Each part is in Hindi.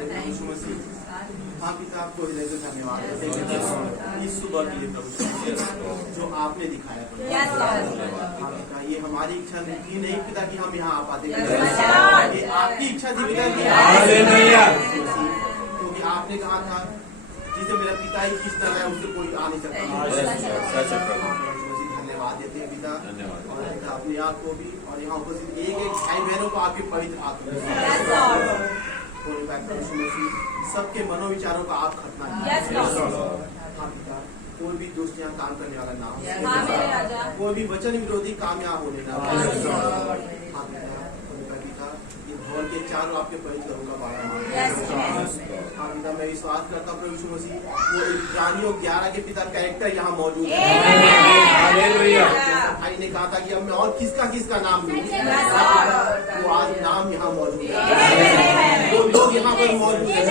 हमारे प्रभु यीशु मसीह। हाँ पिता, आपको हृदय से धन्यवाद इस सुबह के लिए प्रभु जो आपने दिखाया प्रभु। ये हमारी इच्छा नहीं पिता कि हम यहाँ आ पाते, ये आपकी इच्छा थी पिता क्योंकि आपने कहा था जिसे मेरा पिता ही खींचता है उससे कोई आ नहीं सकता। धन्यवाद देते हैं पिता, और अपने आप को भी और यहाँ उपस्थित एक एक भाई बहनों को आपके पवित्र हाथ में सबके मनोविचारों का आप खतना कोई भी दोस्त यहाँ काम करने वाला ना हो, कोई भी वचन विरोधी काम यहाँ होने ना और के चारों आपके पवित्र का बाड़ा पिता। मैं विश्वास करता हूँ प्रभु यीशु मसीह वो इब्रानियों 11 के पिता कैरेक्टर यहाँ मौजूद है। भाई ने कहा था कि अब मैं और किसका नाम लूं, वो आज नाम यहाँ मौजूद है, वो लोग यहाँ पर मौजूद है।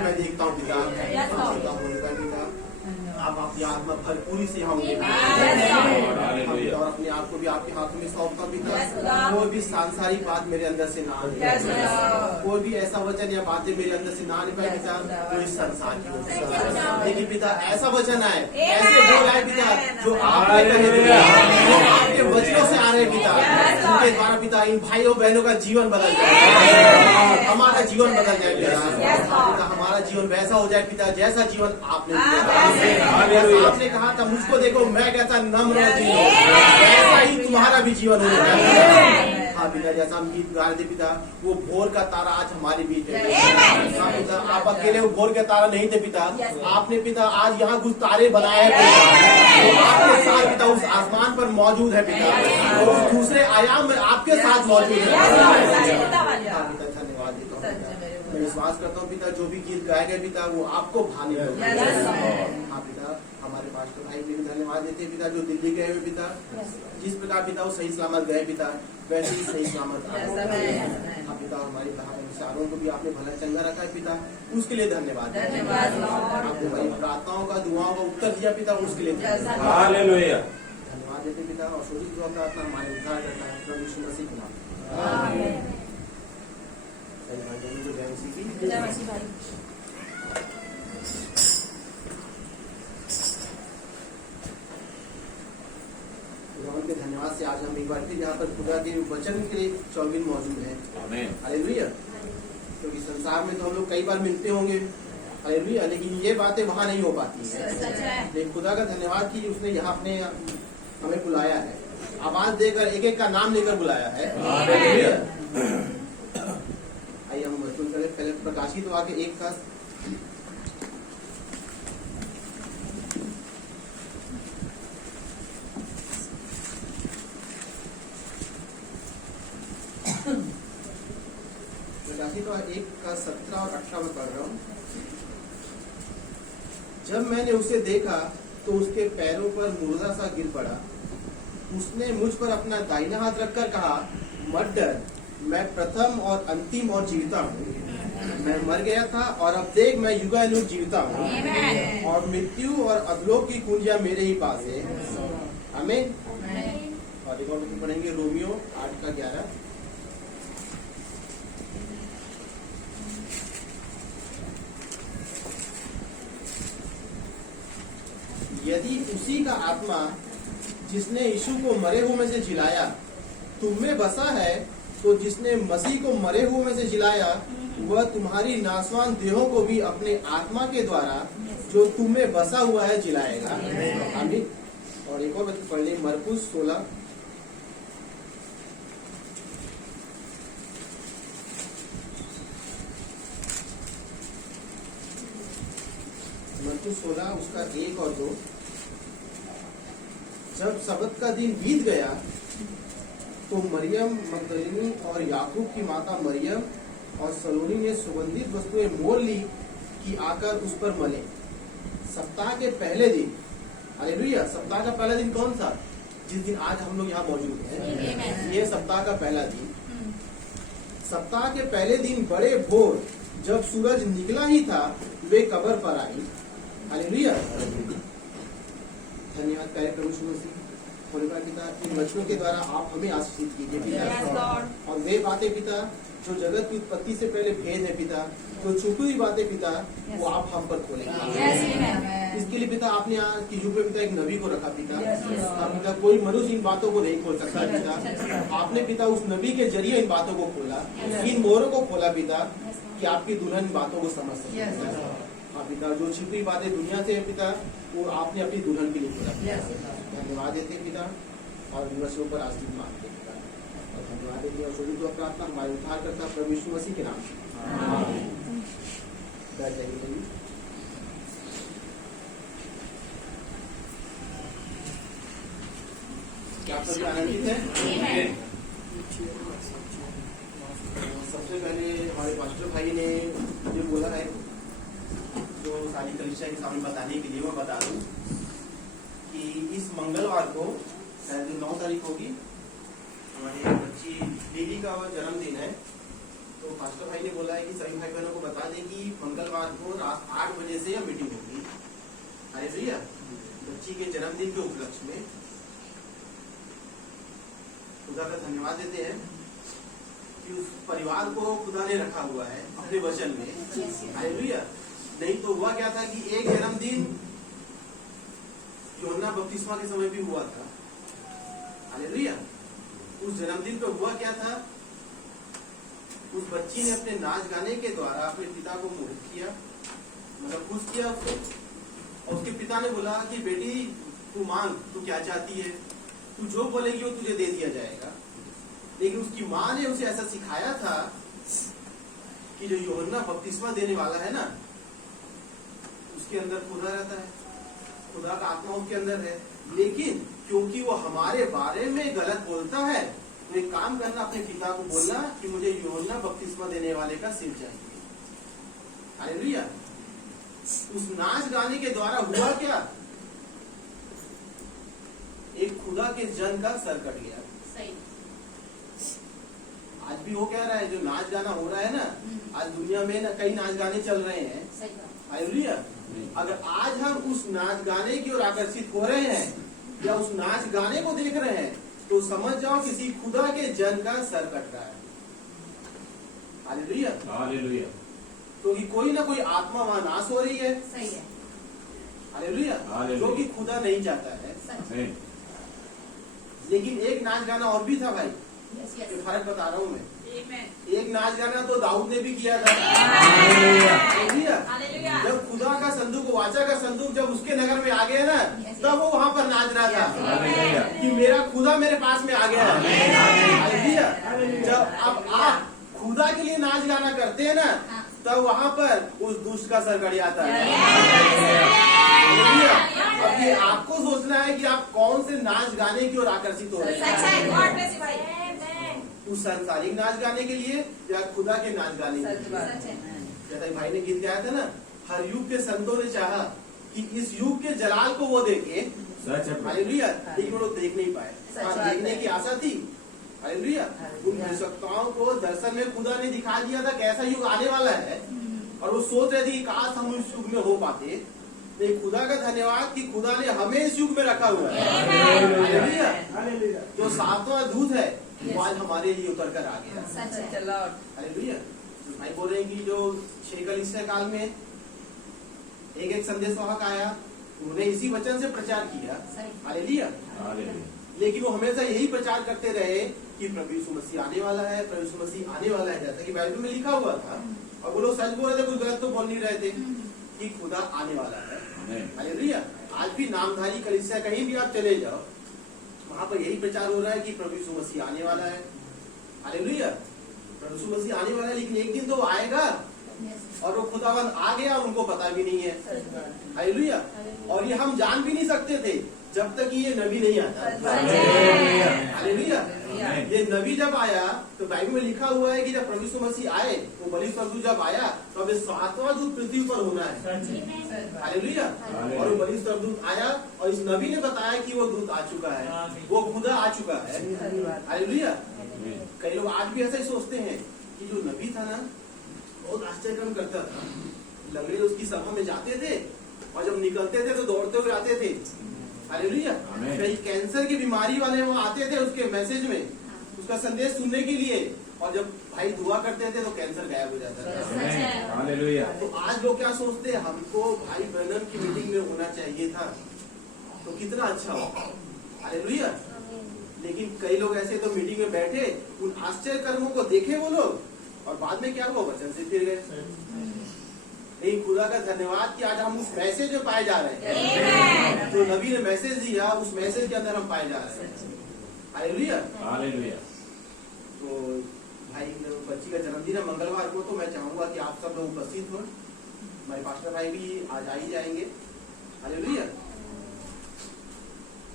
मैं देखता हूँ पिता आप अपनी आत्मा भरपूरी से यहाँ होंगे और अपने आप को भी आपके हाथों में सौंपता पिता। कोई भी सांसारिक बात मेरे अंदर से ना आए, कोई भी ऐसा वचन या बातें मेरे अंदर से ना आने पाए पिता, वो इस संसार की हो। लेकिन पिता ऐसा वचन आए, ऐसे बोल आए पिता जो आपने कहे, जो आपके वचनों से आ रहे पिता, जिनके द्वारा पिता इन भाइयों बहनों का जीवन बदल जाए, हमारा जीवन बदल जाए पिता, हमारा जीवन वैसा हो जाए पिता जैसा जीवन आपने आपने कहा था मुझको देखो मैं कहता नम्र ऐसा ही तुम्हारा भी जीवन हो जाए। हाँ पिता, जैसा हम गीत गा रहे थे पिता, वो भोर का तारा आज हमारे बीच है पिता। आप अकेले वो भोर का तारा नहीं थे पिता, आपने पिता आज यहाँ कुछ तारे बनाए हैं पिता, तो आपके साथ पिता उस आसमान पर मौजूद है पिता, और उस दूसरे आयाम में आपके साथ मौजूद है। धन्यवाद देता हूँ, मैं विश्वास करता हूँ पिता जो भी गीत गाए गए पिता वो आपको भाने हाँ पिता, हमारे पास्टर भाई भी धन्यवाद देते हैं पिता जो दिल्ली गए हुए पिता, जिस प्रकार पिता वो सही सलामत गए पिता वैसे ही सही सलामत हाँ पिता, हमारी सारों को भी आपने भला चंगा रखा है पिता, उसके लिए धन्यवाद। आपने हमारी प्रार्थनाओं का दुआओं का उत्तर दिया पिता, उसके लिए धन्यवाद देते पिता। और शोधित दुआ प्रार्थना हमारे उद्धार करता है प्रभु यीशु मसीह के नाम। के धन्यवाद से आज हम एक बार फिर यहाँ पर खुदा के वचन के लिए 24 मौजूद है। हालेलुया। क्योंकि संसार में तो हम लोग कई बार मिलते होंगे, हालेलुया, लेकिन ये बातें वहाँ नहीं हो पाती है। लेकिन खुदा का धन्यवाद कि उसने यहाँ अपने हमें बुलाया है, आवाज देकर एक एक का नाम लेकर बुलाया है। आइए हम वचन करें, पहले प्रकाशित तो आके 1 का प्रकाशित तो 1 का 17 और 18 में पढ़ रहा हूँ। जब मैंने उसे देखा तो उसके पैरों पर मुर्दा सा गिर पड़ा, उसने मुझ पर अपना दाहिना हाथ रखकर कहा, मत डर, मैं प्रथम और अंतिम और जीविता हूँ। मैं मर गया था और अब देख मैं युगानुग जीविता हूँ, और मृत्यु और अधोलोक की कुंजियां मेरे ही पास है। आमीन। और एक और पढ़ेंगे रोमियो 8 का 11। यदि उसी का आत्मा जिसने यीशु को मरे हुए में से जिलाया तुम में बसा है, तो जिसने मसीह को मरे हुए में से जिलाया वह तुम्हारी नासवान देहों को भी अपने आत्मा के द्वारा जो तुम में बसा हुआ है जिलाएगा। आमीन। और एक और पढ़ लें मरकुस 16। मरकुस 16 उसका 1 और 2। जब सबत का दिन बीत गया तो मरियम मगदलिनी और याकूब की माता मरियम और सलोनी ने सुगंधित वस्तुएं मोल ली कि आकर उस पर मले। सप्ताह के पहले दिन, हालेलुया, सप्ताह का पहला दिन कौन सा? जिस दिन आज हम लोग यहाँ मौजूद हैं, ये सप्ताह का पहला दिन। सप्ताह के पहले दिन बड़े भोर जब सूरज निकला ही था वे कब्र पर आई। हालेलुया। धन्यवाद प्यारे प्रभु यीशु मसीह। पिता, इन वचनों के द्वारा आप हमें आशीषित कीजिए पिता, और वे बातें पिता जो जगत की उत्पत्ति से पहले भेद है पिता, जो छुपी हुई बातें पिता, वो आप हम पर खोलेंगे। इसके लिए पिता आपने आज की युग में पिता एक नबी को रखा पिता। पिता कोई मनुष्य इन बातों को नहीं खोल सकता पिता। आपने पिता उस नबी के जरिए इन बातों को खोला, इन मोहरों को खोला पिता, कि आपकी दुल्हन इन बातों को समझ सके। हाँ पिता, जो छिपी बातें दुनिया से है पिता, वो आपने अपनी दुल्हन के लिए खोला। धन्यवाद देते हैं पिता, और दिवसों पर आशीष मांगते हैं पिता, और धन्यवाद देते हैं और शुरू दुआ प्रार्थना हमारे उद्धार करता प्रभु यीशु मसीह के नाम से। क्या आप सभी आनंदित हैं? सबसे पहले हमारे पास्टर भाई ने मुझे बोला है जो सारी कलीसिया के सामने बताने के लिए, मैं बता दूं कि इस मंगलवार को शायद 9 तारीख होगी, हमारे बच्ची दीदी का जन्मदिन है। तो पास्टर भाई ने बोला है कि सभी भाई बहनों को बता दें कि मंगलवार को रात 8 बजे से यह मीटिंग होगी। अरे भैया, बच्ची के जन्मदिन के उपलक्ष्य में खुदा का धन्यवाद देते हैं कि उस परिवार को खुदा ने रखा हुआ है अपने वचन में। हालेलुया। नहीं तो हुआ क्या था कि एक जन्मदिन यूहन्ना बपतिस्मा के समय भी हुआ था। हालेलुया। उस जन्मदिन पे हुआ क्या था, उस बच्ची ने अपने नाच गाने के द्वारा अपने पिता को मोहित किया, मतलब खुश किया उसको। और उसके पिता ने बोला कि बेटी तू मांग, तू क्या चाहती है, तू जो बोलेगी वो तुझे दे दिया जाएगा। लेकिन उसकी माँ ने उसे ऐसा सिखाया था कि जो यूहन्ना बपतिस्मा देने वाला है ना, उसके अंदर खुदा रहता है, खुदा का आत्मा उसके अंदर है। लेकिन क्योंकि वो हमारे बारे में गलत बोलता है, तो एक काम करना, अपने पिता को बोलना कि मुझे यूहन्ना बपतिस्मा देने वाले का सिर चाहिए। हालेलुया। उस नाच गाने के द्वारा हुआ क्या, एक खुदा के जन का सर कट गया। सही। आज भी हो क्या रहा है, जो नाच गाना हो रहा है ना, आज दुनिया में ना कई नाच गाने चल रहे हैं। हालेलुया। अगर आज हम उस नाच गाने की ओर आकर्षित हो रहे हैं या उस नाच गाने को देख रहे हैं, तो समझ जाओ किसी खुदा के जन का सर कट रहा है। हालेलुया। हालेलुया। तो कोई ना कोई आत्मा वहां नाश हो रही है। सही है। हालेलुया। जो कि खुदा नहीं चाहता है। लेकिन एक नाच गाना और भी था भाई, ये फर्क बता रहा हूँ मैं। एक नाच गाना तो दाऊद ने भी किया था। जब खुदा का संदूक, वाचा का संदूक जब उसके नगर में आ गया ना, तब वो वहाँ पर नाच रहा था कि मेरा खुदा मेरे पास में आ गया है। जब अब आप खुदा के लिए नाच गाना करते हैं ना, तब वहाँ पर उस दुष्ट का सर कट जाता है। अब ये आपको सोचना है कि आप कौन से नाच गाने की ओर आकर्षित हो रहे हैं, उस सांसारिक नाच गाने के लिए या खुदा के नाच गाने के लिए। जैसा भाई ने गीत गाया था ना, हर युग के संतों ने चाहा कि इस युग के जलाल को वो देखे। हालेलुया। लेकिन वो लोग देख नहीं पाए। देखने की आशा थी। हालेलुया। उन भविष्यवक्ताओं को दर्शन में खुदा ने दिखा दिया था कैसा युग आने वाला है, और वो सोच रहे थे कि काश हम उस युग में हो पाते। लेकिन खुदा का धन्यवाद कि खुदा ने हमें इस युग में रखा हुआ है। हालेलुया। जो 7वां दूत है वो आज हमारे लिए उतर कर आ गया। हालेलुया। भाई बोल रहे हैं कि जो 6 कलीसिया काल में एक संदेशवाहक आया, उन्होंने इसी वचन से प्रचार किया। हालेलुया। लेकिन वो हमेशा यही प्रचार करते रहे कि प्रभु यीशु मसीह आने वाला है, प्रभु यीशु मसीह आने वाला है, जैसा कि बाइबल में लिखा हुआ था। और वो लोग सच बोल रहे थे, कुछ गलत तो बोल नहीं रहे थे कि खुदा आने वाला है। हालेलुया। आज भी नामधारी कलीसिया कहीं भी आप चले जाओ, वहाँ पर यही प्रचार हो रहा है कि प्रभु यीशु मसीह आने वाला है। हालेलुया। प्रभु यीशु मसीह आने वाला है, लेकिन एक दिन तो वो आएगा और वो खुदावंद आ गया और उनको पता भी नहीं है। हालेलुया। और ये हम जान भी नहीं सकते थे जब तक ये नबी नहीं आता। हालेलुया। ये नबी जब आया तो बाइबल में लिखा हुआ है कि जब प्रभु यीशु मसीह आए, वो बलि स्वर्गदूत जब आया, तो अब 7वां दूत पृथ्वी पर होना है। हालेलुया। और वो बलि स्वर्गदूत आया और इस नबी ने बताया कि वो दूत आ चुका है, वो खुदा आ चुका है। हालेलुया। कई लोग आज भी ऐसा ही सोचते हैं कि जो नबी था ना, बहुत आश्चर्य करता था। लंगड़े उसकी सभा में जाते थे और जब निकलते थे तो दौड़ते हुए आते थे। हालेलुया। कई कैंसर की बीमारी वाले वो आते थे उसके मैसेज में, उसका संदेश सुनने के लिए, और जब भाई दुआ करते थे तो कैंसर गायब हो जाता था। हालेलुया। तो आज लोग क्या सोचते हैं, हमको भाई ब्रैनम की मीटिंग में होना चाहिए था तो कितना अच्छा हो। हालेलुया। लेकिन कई लोग ऐसे तो मीटिंग में बैठे, उन आश्चर्य कर्मों को देखे वो लोग और बाद में क्या हुआ, वचन से फिर गए। नहीं, खुदा का धन्यवाद कि आज हम उस मैसेज में पाए जा रहे हैं। जो नबी ने मैसेज दिया उस मैसेज के अंदर हम पाए जा रहे हैं। हालेलुया। हालेलुया। तो भाई बच्ची का जन्मदिन है मंगलवार को, तो मैं चाहूंगा कि आप सब लोग उपस्थित हो। हमारे पास्टर भाई भी आज आ ही जाएंगे। हालेलुया।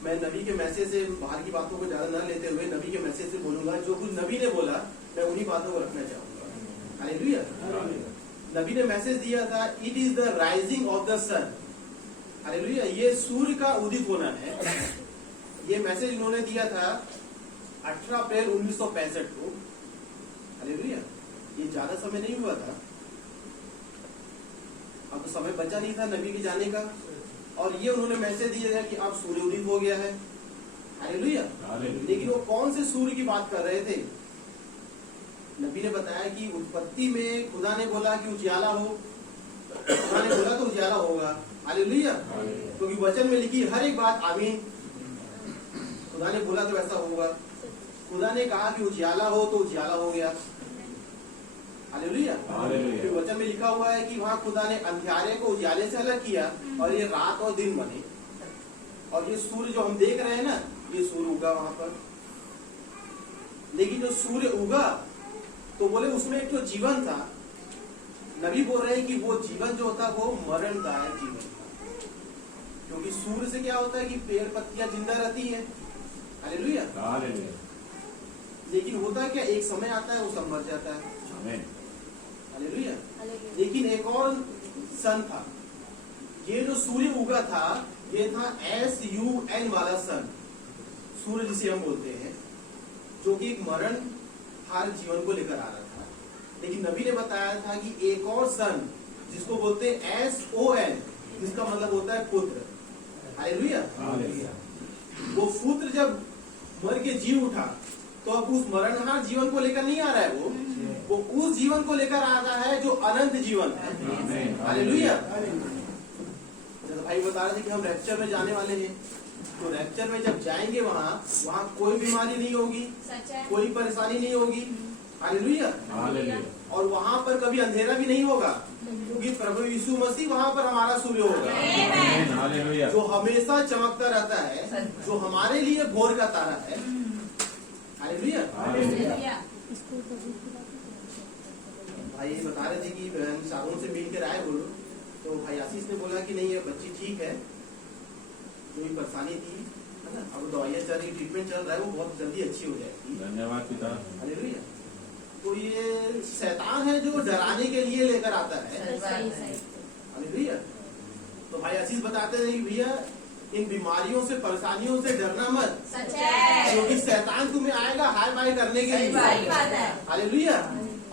मैं नबी के मैसेज से बाहर की बातों को ज्यादा न लेते हुए नबी के मैसेज से बोलूंगा। जो कुछ नबी ने बोला मैं उन्हीं बातों को रखना चाहूंगा। हालेलुया। नबी ने मैसेज दिया था, it is the rising of the sun. Hallelujah. ये सूर्य का उदित होना है। ये मैसेज उन्होंने दिया था 18 अप्रैल 1965 को। हालेलुया। ये ज्यादा समय नहीं हुआ था, अब समय बचा नहीं था नबी के जाने का, और ये उन्होंने मैसेज दिया था कि अब सूर्य उदित हो गया है। हालेलुया। लेकिन वो कौन से सूर्य की बात कर रहे थे? नबी ने बताया कि उत्पत्ति में खुदा ने बोला कि उजियाला हो, खुदा ने बोला तो उजियाला होगा। हालेलुया। क्योंकि वचन में लिखी हर एक बात आमीन। खुदा ने बोला तो ऐसा होगा। खुदा ने कहा कि उजियाला हो तो उजियाला हो गया। हालेलुया। फिर वचन में लिखा हुआ है कि वहाँ खुदा ने अंधियारे को उजियाले से अलग किया और ये रात और दिन बने। और ये सूर्य जो हम देख रहे हैं ना, ये सूर्य उगा वहां पर। लेकिन जो सूर्य उगा तो बोले उसमें एक जो जीवन था। नबी बोल रहे हैं कि वो जीवन जो होता वो मरणदायक जीवन था, क्योंकि सूर्य से क्या होता है कि पेड़ पत्तियां जिंदा रहती है। हालेलुया। लेकिन होता क्या, एक समय आता है वो सब मर जाता है। हालेलुया। लेकिन एक और सन था, ये जो सूर्य उगा था ये था SUN वाला सन, सूर्य जिसे हम बोलते हैं, जो कि एक मरण हर जीवन को लेकर आ रहा था। लेकिन नबी ने बताया था कि एक और सन जिसको बोलते हैं SON, जिसका मतलब होता है पुत्र। हालेलुया। वो पुत्र जब मर के जी उठा तो अब उस मरणहार जीवन को लेकर नहीं आ रहा है, वो उस जीवन को लेकर आ रहा है जो अनंत जीवन है। हालेलुया। जैसे भाई बता रहे थे कि हम रैप्चर में जाने वाले हैं, तो रैप्चर में जब जाएंगे वहाँ कोई बीमारी नहीं होगी, कोई परेशानी नहीं होगी। हालेलुया। और वहाँ पर कभी अंधेरा भी नहीं होगा, क्योंकि प्रभु यीशु मसीह वहाँ पर हमारा सूर्य होगा, जो हमेशा चमकता रहता है, जो हमारे लिए भोर का तारा है। हालेलुया। भाई बता रहे थे कि सारों से मिल कर आए बोलो, तो भाई आशीष ने बोला कि नहीं ये बच्ची ठीक है, कोई परेशानी थी है ना, अब दवाइयाँ चल रही, ट्रीटमेंट चल रहा है, वो बहुत जल्दी अच्छी हो जाएगी। धन्यवाद पिता। हालेलुया। तो ये शैतान है जो डराने के लिए लेकर आता है। हालेलुया। तो भाई आशीष बताते हैं कि भैया इन बीमारियों से परेशानियों से डरना मत, क्योंकि शैतान तुम्हें आएगा हाय बाय करने के लिए। हालेलुया।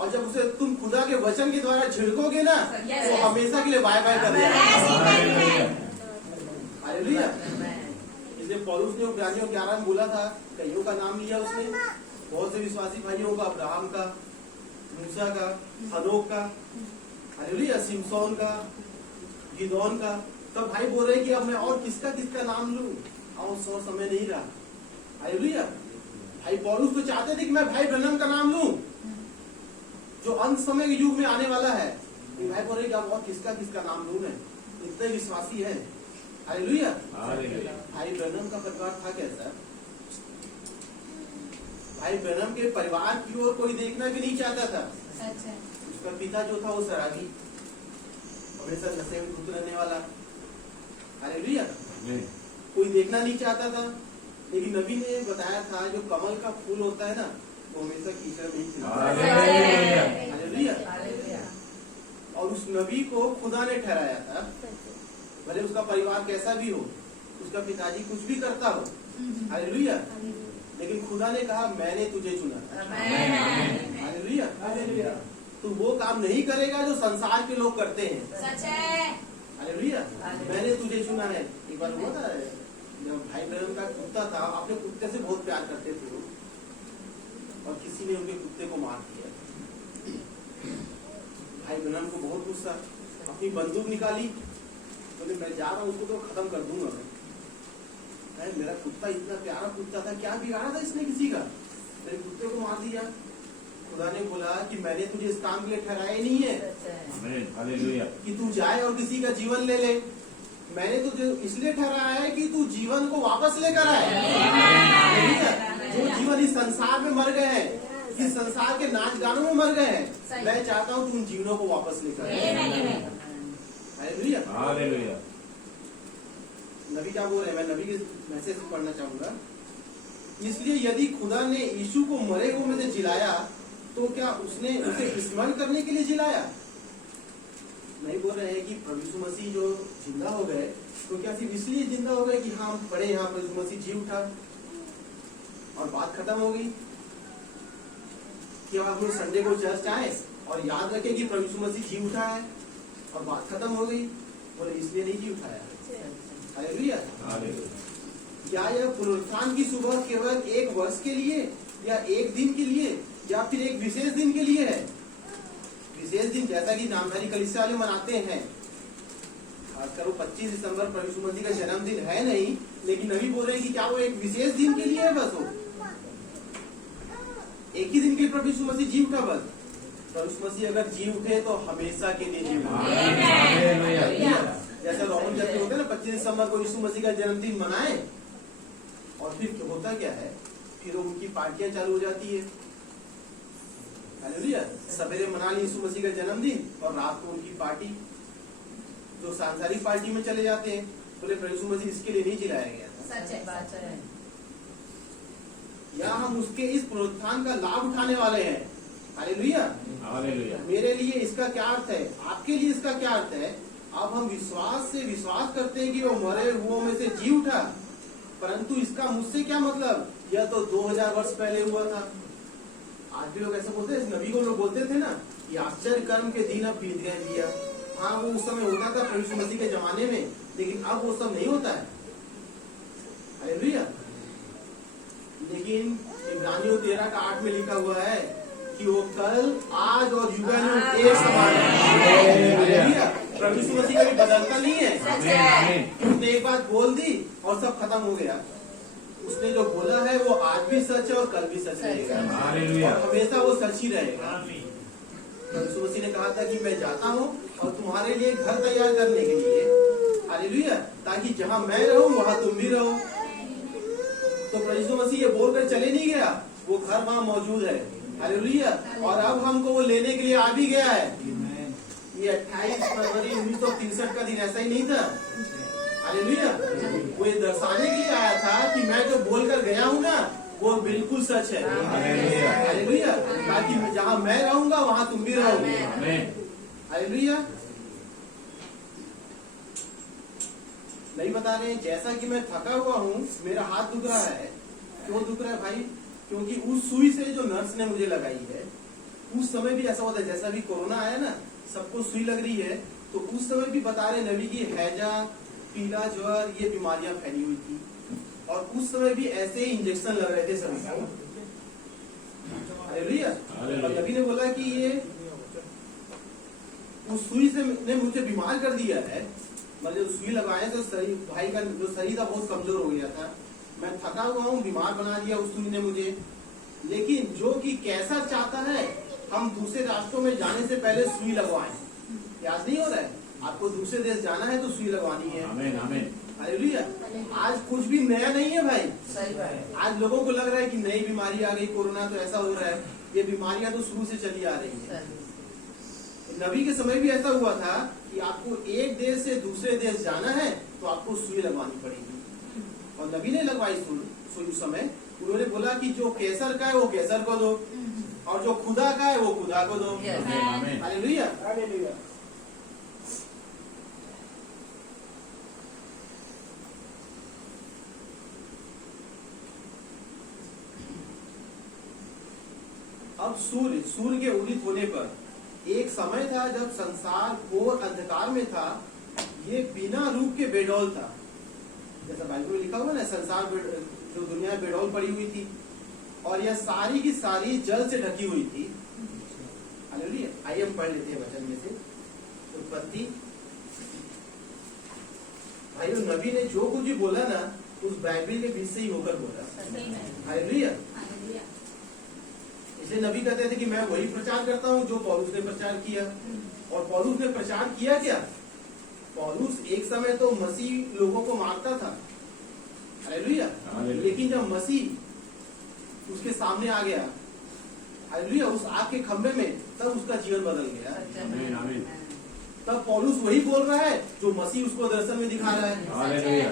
और जब उसे तुम खुदा के वचन के द्वारा छिड़कोगे ना, तो हमेशा के लिए बाय बाय कर देगा। हालेलुया। इसलिए पौलुस ने इब्रानियों 11 में बोला था, कईयों का नाम लिया उसने, बहुत से विश्वासी भाइयों का, अब्राहम का, मूसा का, हनोक का, हालेलुया, सिमसोन का, गिदोन का। तब भाई बोल रहे कि अब मैं और किसका किसका नाम लूं, और सौ समय नहीं रहा। हालेलुया। भाई पौलुस तो चाहते थे कि मैं भाई ब्रनम का नाम लूं, जो अंत समय के युग में आने वाला है। भाई बोल रहे कि अब और किसका किसका नाम लूं मैं, इतने विश्वासी है। हालेलुया। भाई ब्रनम का परिवार था कैसा? भाई ब्रनम के परिवार की ओर कोई देखना भी नहीं चाहता था। उसका पिता जो था वो शराबी, हमेशा नशे में धुत रहने वाला। हालेलुया। कोई देखना नहीं चाहता था। लेकिन नबी ने बताया था जो कमल का फूल होता है ना, वो हमेशा कीचड़ में ही खिलता। हालेलुया। और उस नबी को खुदा ने ठहराया था, भले उसका परिवार कैसा भी हो, उसका पिताजी कुछ भी करता हो। हालेलुया। लेकिन खुदा ने कहा मैंने तुझे चुना। हालेलुया। तू वो काम नहीं करेगा जो संसार के लोग करते हैं। हालेलुया। मैंने तुझे चुना है। एक बार हुआ था जब भाई बहन का कुत्ता था, अपने कुत्ते से बहुत प्यार करते थे वो, और किसी ने उनके कुत्ते को मार दिया। भाई ब्रनम को बहुत गुस्सा, अपनी बंदूक निकाली, बोले मैं जा रहा हूँ, उसको तो खत्म कर दूंगा मैं। मेरा कुत्ता इतना प्यारा कुत्ता था, क्या बिगाड़ा था इसने किसी का, मेरे कुत्ते को मार दिया। खुदा ने बोला कि मैंने तुझे इस काम के लिए ठहराया नहीं है कि तू जाए और किसी का जीवन ले ले। मैंने तुझे इसलिए ठहराया है कि तू जीवन को वापस लेकर आए। जो जीवन इस संसार में मर गए हैं, इस संसार के नाच गानों में मर गए हैं, मैं चाहता हूँ तुम जीवनों को वापस लेकर आए। हालेलुया। नबी क्या बोल रहे हैं, मैं नबी के मैसेज पढ़ना चाहूंगा। इसलिए यदि खुदा ने यीशु को मरे हुए में से जिलाया, तो क्या उसने उसे स्मरण करने के लिए जिलाया? नहीं बोल रहे हैं कि प्रभु यीशु मसीह जो जिंदा हो गए, तो क्या सिर्फ इसलिए जिंदा हो गए कि हाँ पढ़े यहाँ प्रभु यीशु मसीह जी उठा और बात खत्म हो गई? कि आप लोग संडे को चर्च आए और याद रखें कि प्रभु यीशु मसीह जी उठा है और बात खत्म हो गई? बोले इसलिए नहीं जी उठाया। हालेलुया। क्या यह पुनरुत्थान की सुबह केवल एक वर्ष के लिए या एक दिन के लिए या फिर एक विशेष दिन के लिए है? विशेष दिन जैसा कि नामधारी कलीसिया वाले मनाते हैं, खासकर वो 25 दिसंबर प्रभु यीशु मसीह का जन्मदिन है नहीं, लेकिन नबी बोल रहे हैं कि क्या वो एक विशेष दिन के लिए है? बस वो एक ही दिन के लिए प्रभु यीशु मसीह जी उठा बस। प्रभु यीशु मसीह अगर जी उठे तो हमेशा के लिए जी उठे। जैसे रोमन कैथोलिक होते हैं ना, 25 दिसंबर को यीशु मसीह का जन्मदिन मनाए और फिर होता क्या है, फिर उनकी पार्टियां चालू हो जाती है। हालेलुया। सवेरे मना ली यीशु मसीह का जन्मदिन और रात को उनकी पार्टी, जो सांसारिक पार्टी में चले जाते हैं। बोले प्रभु यीशु मसीह इसके लिए नहीं जिलाया गया था। सच है, बात है। या हम उसके इस पुनरुत्थान का लाभ उठाने वाले हैं। हालेलुया। मेरे लिए इसका क्या अर्थ है, आपके लिए इसका क्या अर्थ है? अब हम विश्वास से विश्वास करते हैं कि वो मरे हुओं में से जी उठा, परंतु इसका मुझसे क्या मतलब, यह तो 2000 वर्ष पहले हुआ था। आज भी लोग ऐसा बोलते हैं, नबी को लोग बोलते थे ना कि आश्चर्य कर्म के दिन अब बीत गए भैया। हाँ वो उस समय होता था प्रभु यीशु मसीह के जमाने में, लेकिन अब वो सब नहीं होता है। हालेलुया। लेकिन इब्रानियों 13:8 में लिखा हुआ है कि वो कल आज और युगानुयुग एक समान है। प्रभु यीशु मसीह कभी बदलता नहीं है। उसने एक बात बोल दी और सब खत्म हो गया। उसने जो बोला है वो आज भी सच है और कल भी सच रहेगा और हमेशा वो सच ही रहेगा। प्रभु यीशु मसीह ने कहा था कि मैं जाता हूँ और तुम्हारे लिए घर तैयार करने के लिए, हालेलुया, ताकि जहाँ मैं रहूँ वहाँ तुम भी रहो। तो प्रभु यीशु मसीह ये बोलकर चले नहीं गया, वो घर वहाँ मौजूद है। हालेलुया। और अब हमको वो लेने के लिए आ भी गया है। ये 28 फरवरी 1963 का दिन ऐसा ही नहीं था। हालेलुया। वो ये दर्शाने के लिए आया था कि मैं जो बोलकर गया हूँ ना वो बिल्कुल सच है। हालेलुया। ताकि जहाँ मैं रहूंगा वहाँ तुम भी रहोगे। हालेलुया। नहीं बता रहे, जैसा कि मैं थका हुआ हूँ, मेरा हाथ दुख रहा है। क्यों दुख रहा है भाई? क्योंकि उस सुई से जो नर्स ने मुझे लगाई है, उस समय भी ऐसा होता है, जैसा भी कोरोना आया ना, सबको सुई लग रही है, तो उस समय भी बता रहे नबी की हैजा, पीला ज्वर, ये बीमारियां फैली हुई थी और उस समय भी ऐसे ही इंजेक्शन लग रहे थे सभी को। हालेलुया। और नबी ने बोला कि ये उस सुई से ने मुझे बीमार कर दिया है। मतलब जब सुई लगाए तो शरीर, भाई का जो शरीर था बहुत कमजोर हो गया था। मैं थका हुआ हूँ, बीमार बना दिया उस सुई ने मुझे। लेकिन जो कि कैसा चाहता है हम दूसरे राष्ट्रों में जाने से पहले सुई लगवाएं। याद नहीं हो रहा है? आपको दूसरे देश जाना है तो सुई लगवानी है। आमीन, आमीन। हालेलुया। आज कुछ भी नया नहीं है भाई। सही बात है। आज लोगों को लग रहा है कि नई बीमारी आ गई, कोरोना तो ऐसा हो रहा है। ये बीमारियां तो शुरू से चली आ रही है। नबी के समय भी ऐसा हुआ था कि आपको एक देश से दूसरे देश जाना है तो आपको सुई लगवानी पड़ेगी, और नबी ने लगवाई सुई उस समय। उन्होंने बोला कि जो कैसर का है वो कैसर को दो और जो खुदा का है वो खुदा को दो। हालेलुया। हालेलुया। अब सूर्य के उदित होने पर एक समय था जब संसार घोर अंधकार में था, ये बिना रूप के बेडौल था। जैसा बाइबल में लिखा हुआ ना, संसार जो दुनिया में बेडौल पड़ी हुई थी। और यह सारी की सारी जल से ढकी हुई थी। हालेलुया। आइए हम पढ़ लेते हैं वचन में से उत्पत्ति। भाइयों, नबी ने जो कुछ भी बोला ना, उस बाइबल के बीच से ही होकर बोला। हालेलुया। इसलिए नबी कहते थे कि मैं वही प्रचार करता हूँ जो पौलुस ने प्रचार किया। और पौलुस ने प्रचार किया क्या? पौलुस एक समय तो मसीह लोगों को मारता था। हालेलुया। लेकिन जब मसीह उसके सामने आ गया, हालेलुया, उस आग के खंभे में, तब उसका जीवन बदल गया। तब पौलुस वही बोल रहा है जो मसीह उसको दर्शन में दिखा रहा है। हालेलुया।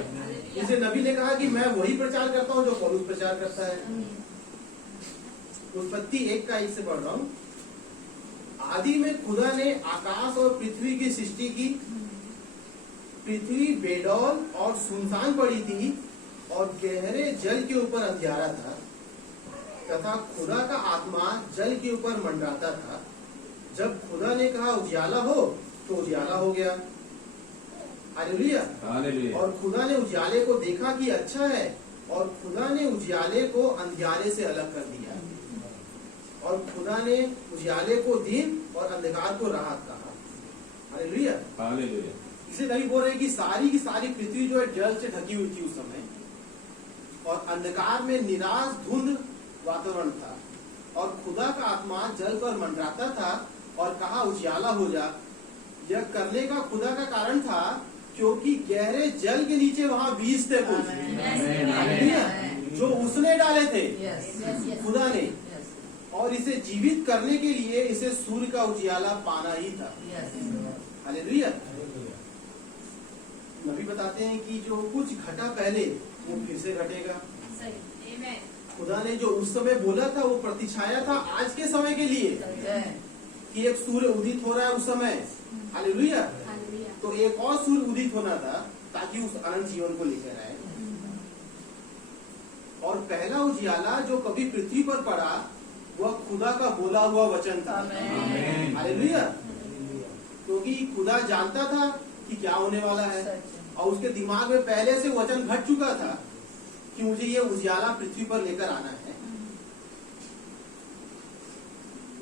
इसलिए नबी ने कहा कि मैं वही प्रचार करता हूँ जो पौलुस प्रचार करता है। उत्पत्ति 1:1 से पढ़ रहा हूँ। आदि में खुदा ने आकाश और पृथ्वी की सृष्टि की। पृथ्वी बेडौल और सुनसान पड़ी थी और गहरे जल के ऊपर अंधियारा था, तथा खुदा का आत्मा जल के ऊपर मंडराता था। जब खुदा ने कहा उजियाला हो, तो उजियाला हो गया। हालेलुया। और खुदा ने उजियाले को देखा कि अच्छा है, और खुदा ने उजियाले को अंधियारे से अलग कर दिया। और खुदा ने उजियाले को दिन और अंधकार को रात कहा। हालेलुया। इसलिए नबी बोल रहे हैं कि सारी की सारी पृथ्वी जो है जल से ढकी हुई थी उस समय, और अंधकार में निराश धुंध वातावरण था, और खुदा का आत्मा जल पर मंडराता था और कहा उजियाला हो जा। यह करने का खुदा का कारण था क्योंकि गहरे जल के नीचे वहां बीज थे कुछ, जो उसने डाले थे, खुदा ने, और इसे जीवित करने के लिए इसे सूर्य का उजियाला पाना ही था। हालेलुया। नबी बताते हैं कि जो कुछ घटा पहले वो फिर से घटेगा। खुदा ने जो उस समय बोला था वो प्रतिछाया था आज के समय के लिए, कि एक सूर्य उदित हो रहा है उस समय। हालेलुया। तो एक और सूर्य उदित होना था ताकि उस अनंत जीवन को लेकर आए। और पहला उजियाला जो कभी पृथ्वी पर पड़ा वह खुदा का बोला हुआ वचन था। हालेलुया। क्योंकि खुदा जानता था कि क्या होने वाला है, और उसके दिमाग में पहले से वचन घट चुका था कि मुझे ये उजियाला पृथ्वी पर लेकर आना है।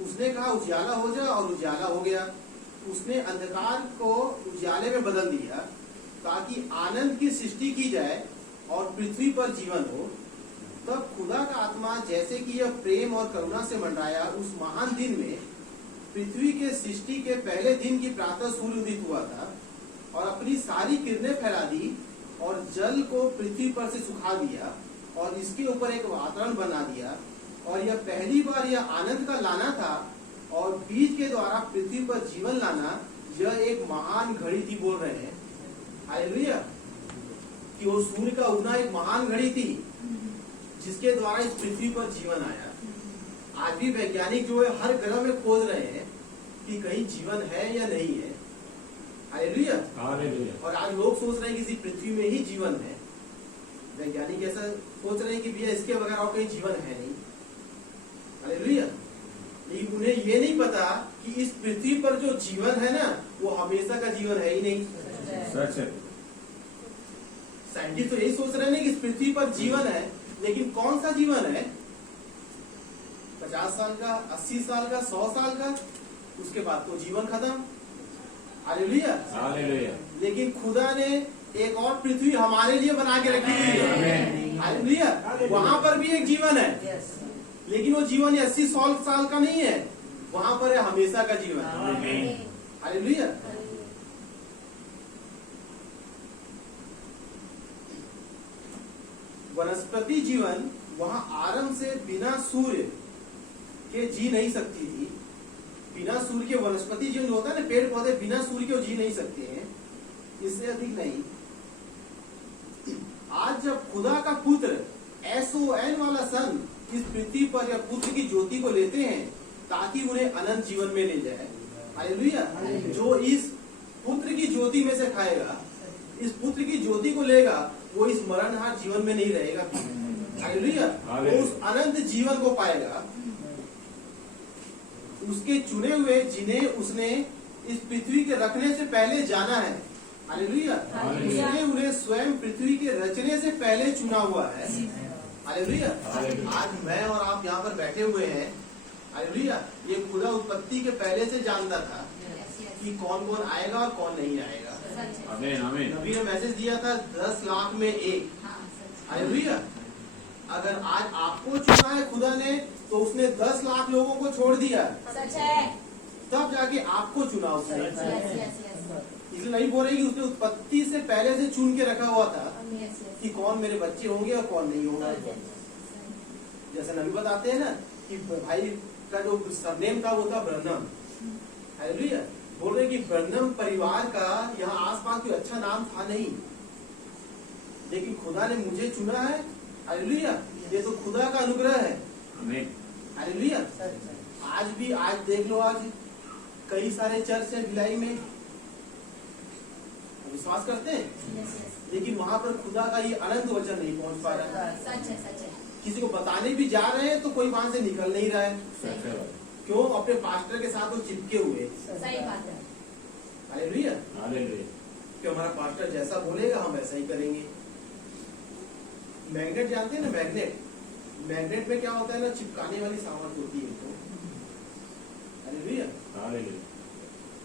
उसने कहा उजियाला हो जा, और उजियाला हो गया। उसने अंधकार को उजियाले में बदल दिया ताकि आनंद की सृष्टि की जाए और पृथ्वी पर जीवन हो। तब खुदा का आत्मा जैसे कि यह प्रेम और करुणा से मंडराया उस महान दिन में, पृथ्वी के सृष्टि के पहले दिन की प्रातः सूर्य उदित हुआ था और अपनी सारी किरणें फैला दी और जल को पृथ्वी पर से सुखा दिया और इसके ऊपर एक वातावरण बना दिया। और यह पहली बार यह आनंद का लाना था और बीज के द्वारा पृथ्वी पर जीवन लाना, यह एक महान घड़ी थी, बोल रहे हैं। हालेलुया। कि वो सूर्य का उगना एक महान घड़ी थी जिसके द्वारा इस पृथ्वी पर जीवन आया। आज भी वैज्ञानिक जो है हर ग्रह में खोज रहे हैं कि कहीं जीवन है या नहीं है। हालेलुया। और आज लोग सोच रहे हैं कि इसी पृथ्वी में ही जीवन है। वैज्ञानिक ऐसा सोच रहे हैं कि भैया इसके बगैर और कहीं जीवन है नहीं। हालेलुया। लेकिन उन्हें ये नहीं पता कि इस पृथ्वी पर जो जीवन है ना, वो हमेशा का जीवन है ही नहीं। साइंटिस्ट तो यही सोच रहे हैं कि इस पृथ्वी पर जीवन है, लेकिन कौन सा जीवन है? 50 साल का, 80 साल का, 100 साल का, उसके बाद तो जीवन खत्म। हालेलुया। लेकिन खुदा ने एक और पृथ्वी हमारे लिए बना के रखी हुई है। हालेलुया। वहां पर भी एक जीवन है, लेकिन वो जीवन 80-100 साल का नहीं है, वहां पर है हमेशा का जीवन। हालेलुया। वनस्पति जीवन वहां आरंभ से बिना सूर्य के जी नहीं सकती थी। बिना सूर्य के वनस्पति जीवन होता है ना, पेड़ पौधे बिना सूर्य के जी नहीं सकते हैं, इससे अधिक नहीं। आज जब खुदा का पुत्र SON वाला सन इस पृथ्वी पर या पुत्र की ज्योति को लेते हैं ताकि उन्हें अनंत जीवन में ले जाए। हालेलुया। जो इस पुत्र की ज्योति में से खाएगा, इस पुत्र की ज्योति को लेगा, वो इस मरणहार जीवन में नहीं रहेगा। हालेलुया। वो उस अनंत जीवन को पाएगा। उसके चुने हुए जिन्हें उसने इस पृथ्वी के रखने से पहले जाना है। हालेलुया। उसने उन्हें स्वयं पृथ्वी के रचने से पहले चुना हुआ है। हालेलुया। आज मैं और आप यहाँ पर बैठे हुए हैं, हालेलुया। ये खुदा उत्पत्ति के पहले से जानता था कि कौन कौन आएगा और कौन नहीं आएगा। आमीन आमीन। नबी ने मैसेज दिया था 10 लाख में एक, हालेलुया। अगर आज आपको चुना है खुदा ने, तो उसने 10 लाख लोगों को छोड़ दिया, सच है। तब जाके आपको चुना उसने। यस यस यस इसलिए नहीं बोल रही कि उसने उत्पत्ति से पहले से चुन के रखा हुआ था यस कि कौन मेरे बच्चे होंगे और कौन नहीं होगा। जैसे नबी बताते हैं ना कि भाई का जो सरनेम था वो था ब्रनम, हालेलुया। बोल रहे कि ब्रनम परिवार का यहाँ आसपास कोई अच्छा नाम था नहीं, लेकिन खुदा ने मुझे चुना है, हालेलुया। ये तो खुदा का अनुग्रह है, आमीन। हालेलुया। आज देख लो, आज कई सारे चर्च है भिलाई में, विश्वास करते हैं, लेकिन वहाँ पर खुदा का ये अनंत वचन नहीं पहुँच पा रहा है। सच है सच है। किसी को बताने भी जा रहे हैं तो कोई वहां से निकल नहीं रहा है। क्यों? अपने पास्टर के साथ वो चिपके हुए। सही बात है। हालेलुया। हालेलुया। कि हमारा पास्टर जैसा बोलेगा हम वैसा ही करेंगे। मैग्नेट जानते हैं ना, मैग्नेट, मैग्नेट में क्या होता है ना, चिपकाने वाली सामर्थ होती है तो, हालेलुया। हालेलुया।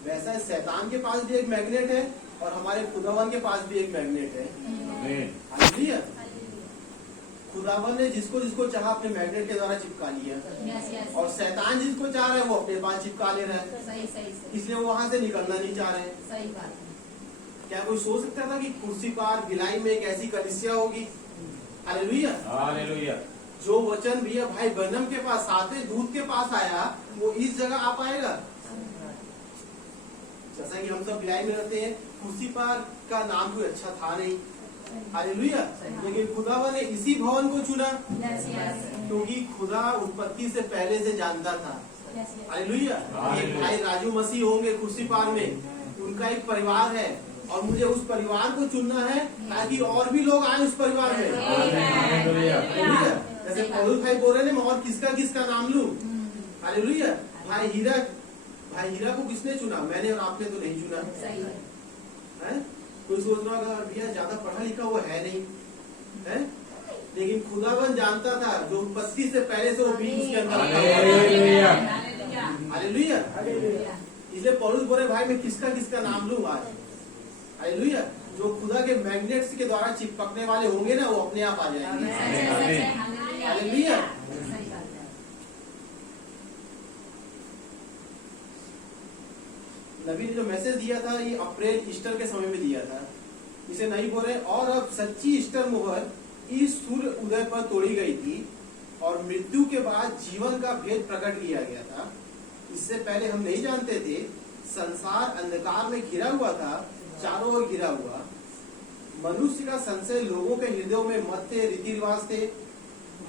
वैसा शैतान के पास भी एक मैग्नेट है और हमारे खुदावन के पास भी एक मैग्नेट है, आमीन। हालेलुया। खुदावन ने जिसको जिसको चाहा अपने मैग्नेट के द्वारा चिपका लिया, यस यस। और शैतान जिसको चाह रहा है वो अपने पास चिपका ले रहा है, सही सही सही। इसलिए वो वहां से निकलना नहीं चाह रहे हैं। सही बात है। क्या कोई सोच सकता था कि कुर्सी पार भिलाई में एक ऐसी कलीसिया होगी? हालेलुया। हालेलुया। जो वचन भैया भाई ब्रनम के पास, सातवें दूत के पास आया, वो इस जगह आ पाएगा? जैसा कि हम सब भिलाई में रहते हैं, कुर्सी पार का नाम कोई अच्छा था नहीं, हालेलुया। लेकिन खुदावा ने इसी भवन को चुना, यस यस क्योंकि खुदा उत्पत्ति से पहले से जानता था, यस यस। हालेलुया। ये भाई राजू मसीह होंगे कुर्सी पार में, उनका एक परिवार है और मुझे उस परिवार को चुनना है ताकि और भी लोग आए उस परिवार में, हालेलुया। हालेलुया। जैसे पौलुस भाई बोल रहे हैं, मैं और किसका नाम लूं, हालेलुया। भाई हीरा को किसने चुना? मैंने और आपने तो नहीं चुना सही है। है। कोई सोच रहा होगा भैया ज्यादा पढ़ा लिखा हुआ है नहीं है, लेकिन खुदावन जानता था जो उत्पत्ति से पहले से वो बीज उसके अंदर रखा हुआ है। हालेलुया। हालेलुया। हालेलुया। इसलिए पौलुस बोले भाई मैं किसका नाम लूं आज, हालेलुया। जो खुदा के मैग्नेट्स के द्वारा चिपकने वाले होंगे ना, वो अपने आप आ जाएंगे, सच है सच है। हालेलुया। सही बात है। नबी ने जो मैसेज दिया था ये अप्रैल ईस्टर के समय में दिया था। इसे नहीं बोले और अब सच्ची ईस्टर मुहर इस सूर्य उदय पर तोड़ी गई थी और मृत्यु के बाद जीवन का भेद प्रकट किया गया था। इससे पहले हम नहीं जानते थे, संसार अंधकार में घिरा हुआ था, चारों ओर घिरा हुआ। मनुष्य का संशय लोगों के हृदयों में मत थे, रीति रिवाज थे।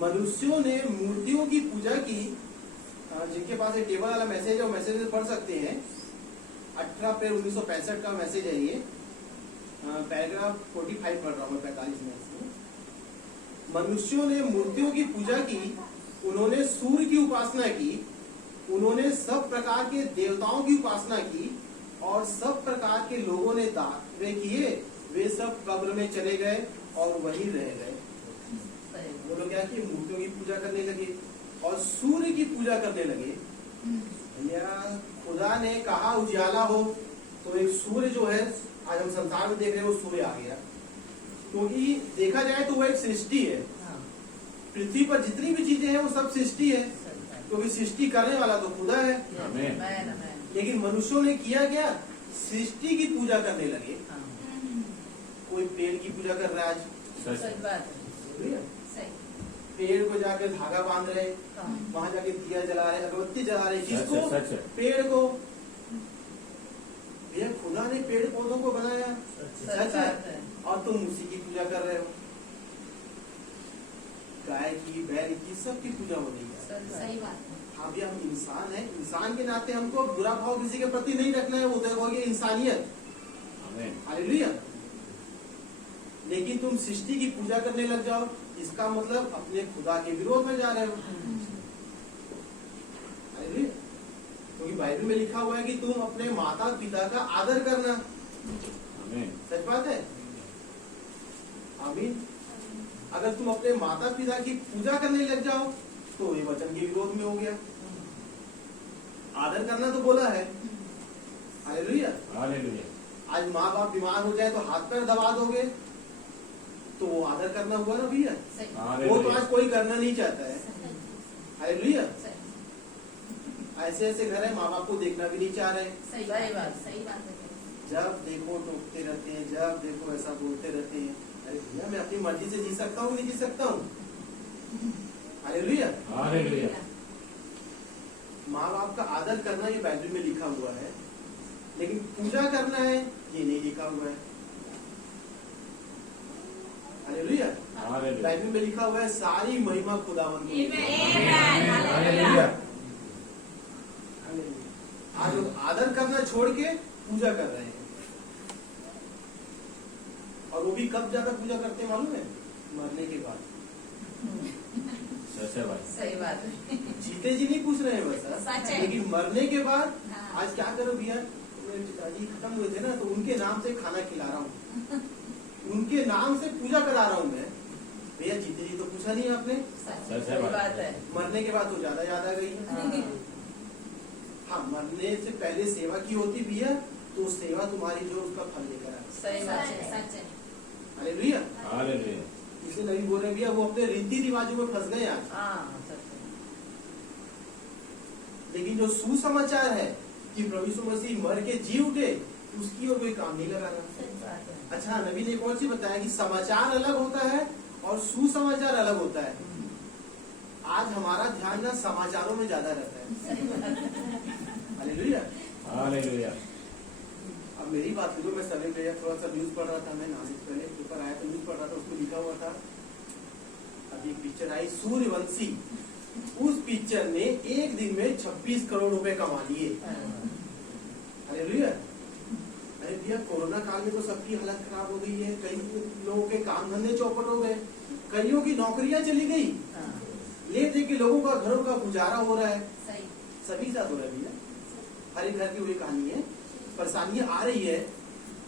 मनुष्यों ने मूर्तियों की पूजा की। जिनके पास एक टेबल वाला मैसेज है, मैसेज पढ़ सकते हैं। 18 अप्रैल 1965 का मैसेज है ये, पैराग्राफ 45 पढ़ रहा हूँ मैं, 45 में। मनुष्यों ने मूर्तियों की पूजा की, उन्होंने सूर्य की उपासना की, उन्होंने सब प्रकार के देवताओं की उपासना की और सब प्रकार के लोगों ने दावे किए। वे सब कब्र में चले गए और वहीं रह गए। वो लोग क्या किए? मूर्तियों की पूजा करने लगे और सूर्य की पूजा करने लगे। भैया खुदा ने कहा उजाला हो, तो एक सूर्य जो है आज हम संसार में देख रहे हैं, वो सूर्य आ गया। क्योंकि देखा जाए तो वो एक सृष्टि है। पृथ्वी पर जितनी भी चीजें हैं वो सब सृष्टि है, क्योंकि सृष्टि करने वाला तो खुदा है। आमीन। लेकिन मनुष्यों ने किया क्या? सृष्टि की पूजा करने लगे। कोई पेड़ की पूजा कर रहा है आज, सही बात है। सही। पेड़ को जाकर धागा बांध रहे, वहां जाके दिया जला रहे, अगरबत्ती जला रहे। किसको? सच है। पेड़ को। भैया खुदा ने पेड़ पौधों को बनाया, सच है, और तुम उसी की पूजा कर रहे हो। गाय की, बैल की, सबकी पूजा हो रही है। सही बात है। हाँ भैया हम इंसान हैं, इंसान के नाते हमको बुरा भाव किसी के प्रति नहीं रखना है, वो तो हो गया इंसानियत, आमीन। हालेलुया। लेकिन तुम सृष्टि की पूजा करने लग जाओ, इसका मतलब अपने खुदा के विरोध में जा रहे हो, हालेलुया। क्योंकि बाइबल में लिखा हुआ है कि तुम अपने माता पिता का आदर करना। आमीन। सच बात है, आमीन। अगर तुम अपने माता पिता की पूजा करने लग जाओ तो ये वचन के विरोध में हो गया। आदर करना तो बोला है, हालेलुया। हालेलुया। आज माँ बाप बीमार हो जाए तो हाथ पैर दबा दोगे तो वो आदर करना हुआ ना भैया। सही वो तो आज कोई करना नहीं चाहता है, हालेलुया। सही ऐसे ऐसे घर है माँ बाप को देखना भी नहीं चाह रहे, सही बात है। जब देखो टोकते रहते हैं, जब देखो ऐसा बोलते रहते हैं। अरे भैया मैं अपनी मर्जी से जी सकता हूँ, नहीं जी सकता हूँ, हालेलुया। हालेलुया। माँ बाप का आदर करना ये बाइबल में लिखा हुआ है, लेकिन पूजा करना है ये नहीं लिखा हुआ है, हालेलुया। हालेलुया। बाइबल में लिखा हुआ है सारी महिमा खुदावंत को। हालेलुया। आज लोग आदर करना छोड़ के पूजा कर रहे हैं, और वो भी कब ज्यादा पूजा करते हैं मालूम है? मरने के बाद। सच है भाई। सही बात है। जीते जी नहीं पूछ रहे हैं बस, सच है। लेकिन मरने के बाद हाँ। आज क्या करो भैया, मेरे पिताजी खत्म हुए थे ना तो उनके नाम से खाना खिला रहा हूँ, उनके नाम से पूजा करा रहा हूँ मैं। भैया जीते जी तो पूछा नहीं आपने, सच है भाई। मरने के बाद तो ज्यादा याद आ गई। हाँ, मरने से पहले सेवा की होती भैया तो सेवा तुम्हारी जो उसका फल लेकर आए, सही बात है। सच है। हालेलुया। हालेलुया। इसलिए नबी बोल रहे हैं भैया वो अपने रीति रिवाजों में फंस गए आज। लेकिन जो सुसमाचार है कि प्रभु यीशु मसीह मर के जी उठे, उसकी और कोई काम नहीं लगा रहा। अच्छा, नबी ने एक और चीज बताया कि समाचार अलग होता है और सुसमाचार अलग होता है। आज हमारा ध्यान ना समाचारों में ज्यादा रहता है, हालेलुया। हालेलुया। अब मेरी बात करूं, मैं समय पे थोड़ा सा न्यूज पढ़ रहा था, मैं नासिक पहले पेपर आया तो न्यूज पढ़ रहा था, उसको लिखा हुआ था अभी एक पिक्चर आई सूर्यवंशी, उस पिक्चर ने एक दिन में 26 करोड़ रुपए कमा लिए, हालेलुया। अरे भैया कोरोना काल में तो सबकी हालत खराब हो गई है, कई लोगों के काम धंधे चौपट हो गए, कईयों की नौकरियां चली गई, ले दे के लोगों का घरों का गुजारा हो रहा है, सही सभी साथ हो रहा है भैया। हर एक घर की वही कहानी है, परेशानियां आ रही है,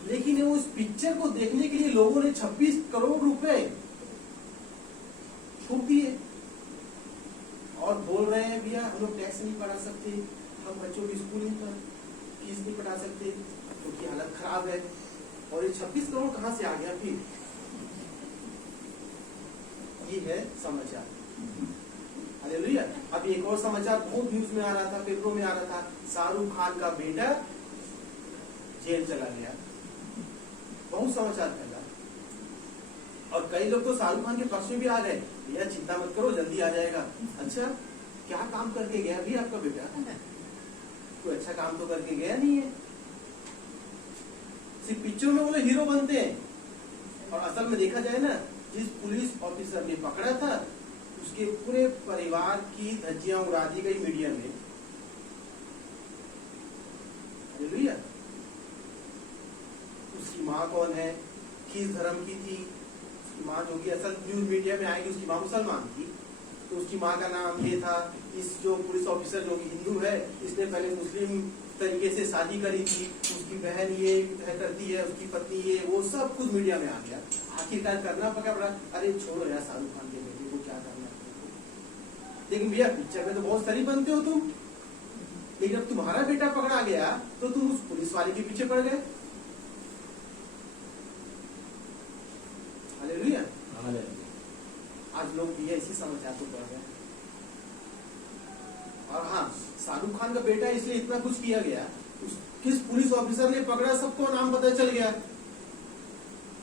लेकिन उस पिक्चर को देखने के लिए लोगों ने 26 करोड़ रुपए फूक दिए और बोल रहे हैं भैया हम लोग टैक्स नहीं पढ़ा सकते, हम बच्चों की स्कूल फीस नहीं पढ़ा सकते क्योंकि हालत खराब है। और ये 26 करोड़ कहां से आ गया फिर? ये है समाचार, हालेलुया। अब एक और समाचार बहुत न्यूज में आ रहा था, पेपरों में आ रहा था, शाहरुख खान का बेटा जेल चला गया, बहुत समाचार फैला और कई लोग तो शाहरुख खान के पक्ष में भी आ गए, भैया चिंता मत करो जल्दी आ जाएगा। अच्छा, क्या काम करके गया भी आपका बेटा? कोई अच्छा काम तो करके गया नहीं है, सिर्फ पिक्चरों में वो लोग हीरो बनते हैं। और असल में देखा जाए ना, जिस पुलिस ऑफिसर ने पकड़ा था उसके पूरे परिवार की धज्जियां उड़ा दी गई मीडिया में, हालेलुया। उसकी माँ कौन है, किस धर्म की थी, उसकी माँ जो कि असल न्यूज मीडिया में आएगी उसकी माँ मुसलमान थी, तो उसकी माँ का नाम ये था। इस जो पुलिस ऑफिसर जो कि हिंदू है, इसने पहले मुस्लिम तरीके से शादी करी थी, उसकी बहन ये करती है, उसकी पत्नी ये, वो सब कुछ मीडिया में आ गया। आखिरकार करना पड़ा, अरे छोड़ो यार शाहरुख खान के बेटे को क्या करना। लेकिन भैया पिक्चर में तो बहुत सारी बनते हो तुम, लेकिन अब तुम्हारा बेटा पकड़ा गया तो तुम उस पुलिस वाले के पीछे पड़ गए, हालेलुया। आज लोग भी इसी समाचार को पढ़ रहे हैं। और हाँ, शाहरुख खान का बेटा इसलिए इतना कुछ किया गया, किस पुलिस ऑफिसर ने पकड़ा सबको नाम पता चल गया।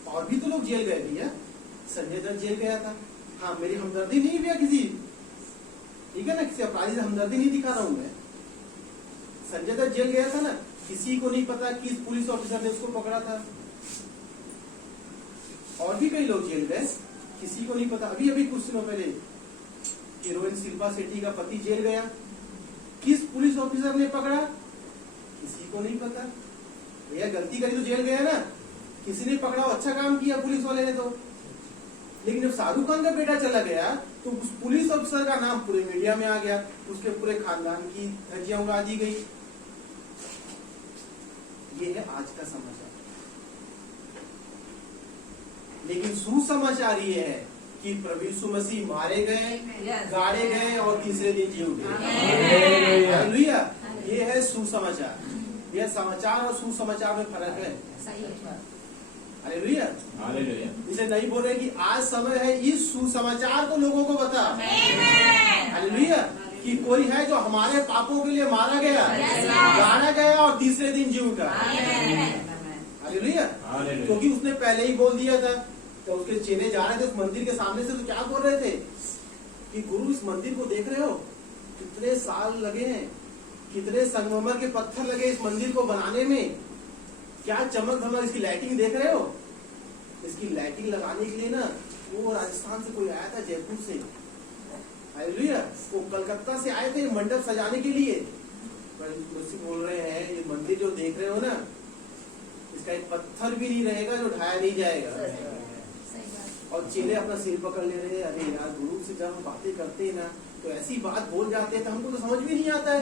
और भी तो लोग जेल गए भैया, संजय दत्त जेल गया था। हाँ, मेरी हमदर्दी नहीं भैया किसी, ठीक है ना, किसी अपराधी से हमदर्दी नहीं दिखा रहा हूं मैं। संजय दत्त जेल गया था ना, किसी को नहीं पता किस पुलिस ऑफिसर ने उसको पकड़ा था। और भी कई लोग जेल गए, किसी को नहीं पता। अभी अभी कुछ दिनों पहले हीरोइन शिल्पा शेट्टी का पति जेल गया, किस पुलिस ऑफिसर ने पकड़ा किसी को नहीं पता। भैया गलती करी तो जेल गया ना, किसी ने पकड़ा, अच्छा काम किया पुलिस वाले ने तो। लेकिन जब शाहरुख खान का बेटा चला गया तो उस पुलिस ऑफिसर का नाम पूरे मीडिया में आ गया, उसके पूरे खानदान की धज्जियां उड़ा दी गई। ये है आज का समाचार। लेकिन सुसमाचार ये है कि प्रभु यीशु मसीह मारे गए, Yes. गाड़े गए और तीसरे दिन जी उठे। हालेलुया। हालेलुया। ये है सुसमाचार। यह समाचार और सुसमाचार में फर्क है। सही है। हालेलुया। हालेलुया। इसे नहीं बोल रहे कि आज समय है इस सुसमाचार को लोगों को बता। हालेलुया। कि कोई है जो हमारे पापों के लिए मारा गया, गाड़ा गया और तीसरे दिन जी उठा। हालेलुया। हालेलुया। क्योंकि उसने पहले ही बोल दिया था। तो उसके चेले जा रहे थे उस मंदिर के सामने से, तो क्या बोल रहे थे कि गुरु इस मंदिर को देख रहे हो, कितने साल लगे हैं, कितने संगमरमर के पत्थर लगे इस मंदिर को बनाने में, क्या चमक धमक, इसकी लाइटिंग देख रहे हो। इसकी लाइटिंग लगाने के लिए ना वो राजस्थान से कोई आया था, जयपुर से। हालेलुया। वो कलकत्ता से आए थे मंडप सजाने के लिए। बोल रहे हैं ये मंदिर जो देख रहे हो ना, इसका एक पत्थर भी नहीं रहेगा जो ढाया नहीं जाएगा। सही बात। और चेले अपना सिर पकड़ ले रहे हैं। अरे यार, गुरु से जब हम बातें करते हैं ना तो ऐसी बात बोल जाते हैं तो हमको तो समझ भी नहीं आता है।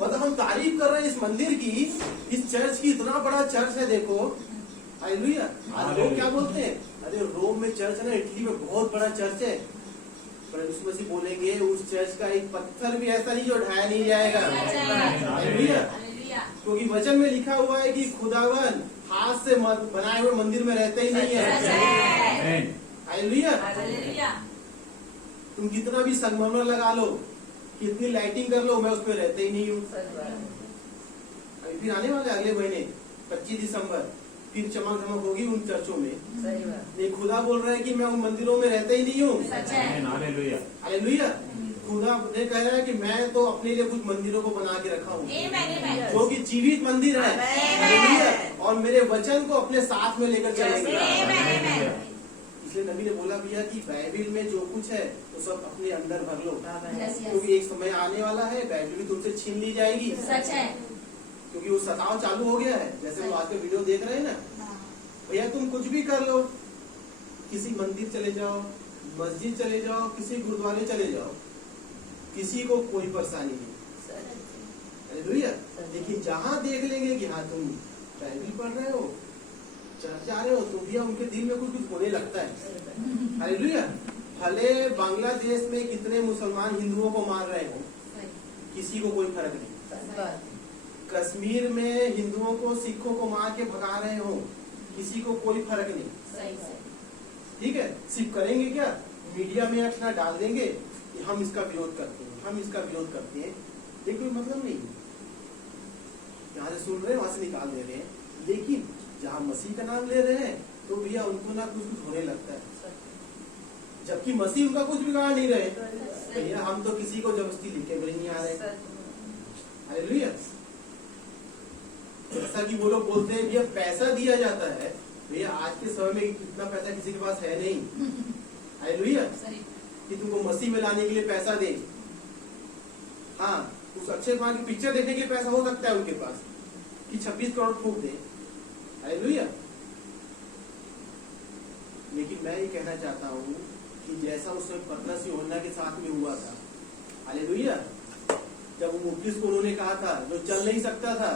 मतलब हम तारीफ कर रहे हैं इस मंदिर की, इस चर्च की, इतना बड़ा चर्च है देखो। हालेलुया। आज लोग क्या बोलते हैं, अरे रोम में चर्च है ना, इटली में बहुत बड़ा चर्च है। पर उसमें से बोलेंगे उस चर्च का एक पत्थर भी ऐसा नहीं जो ढाया नहीं जाएगा। हालेलुया। हालेलुया। क्योंकि वचन में लिखा हुआ है कि खुदावन हाथ से बनाए हुए मंदिर में रहते ही नहीं है। आमीन। हालेलुया। हालेलुया। तुम कितना भी संगमरमर लगा लो, कितनी लाइटिंग कर लो, मैं उसमें रहते ही नहीं हूँ। अभी फिर आने वाले अगले महीने 25 दिसंबर फिर चमक धमक होगी उन चर्चों में। नहीं, खुदा बोल रहा है कि मैं उन मंदिरों में रहता ही नहीं हूँ। सच है। आमीन। हालेलुया। हालेलुया। खुदा ने कह रहा है कि मैं तो अपने लिए कुछ मंदिरों को बना के रखा हूँ आमीन। जो कि जीवित मंदिर है। हालेलुया। और मेरे वचन को अपने साथ में लेकर चलेंगे। हालेलुया। इसलिए नबी ने बोला भैया कि बाइबिल में जो कुछ है वो सब अपने अंदर भर लो, यस, यस। क्योंकि एक समय आने वाला है बाइबिल भी तुमसे छीन ली जाएगी। सच है। क्योंकि वो सताव चालू हो गया है। जैसे वो आज के वीडियो देख रहे हैं ना, भैया तुम कुछ भी कर लो, किसी मंदिर चले जाओ, मस्जिद चले जाओ, किसी गुरुद्वारे चले जाओ, किसी को कोई परेशानी नहीं। हालेलुया। लेकिन जहाँ देख लेंगे कि हाँ तुम बाइबिल पढ़ रहे हो, चर्च जा रहे हो, तो भैया उनके दिल में कुछ कुछ होने लगता है। हालेलुया। भले बांग्लादेश में कितने मुसलमान हिंदुओं को मार रहे हो, किसी को कोई फर्क नहीं। कश्मीर में हिंदुओं को, सिखों को मार के भगा रहे हो, किसी को कोई फर्क नहीं। सही सही। ठीक है। सिर्फ करेंगे क्या, मीडिया में अपना डाल देंगे कि हम इसका विरोध करते हैं, हम इसका विरोध करते हैं। ये कोई मतलब नहीं। यहाँ से सुन रहे हैं, वहां से निकाल दे रहे हैं। लेकिन जहाँ मसीह का नाम ले रहे हैं तो भैया उनको ना कुछ कुछ होने लगता है, जबकि मसीह उनका कुछ बिगाड़ नहीं रहे। भैया हम तो किसी को जबरदस्ती लिखे भी नहीं आ रहे। हालेलुया। जैसा कि वो लोग बोलते हैं भैया पैसा दिया जाता है, भैया आज के समय में इतना पैसा किसी के पास है नहीं। हालेलुया। कि तुमको मसीह में लाने के लिए पैसा दे। हाँ, उस अक्षय कुमार की पिक्चर देखने के लिए पैसा हो सकता है उनके पास कि 26 करोड़ फूक दे। हालेलुया। लेकिन मैं ये कहना चाहता हूँ कि जैसा उस समय पतरस यूहन्ना के साथ में हुआ था। हालेलुया। जब वो मुफ्लिस को उन्होंने कहा था, जो चल नहीं सकता था,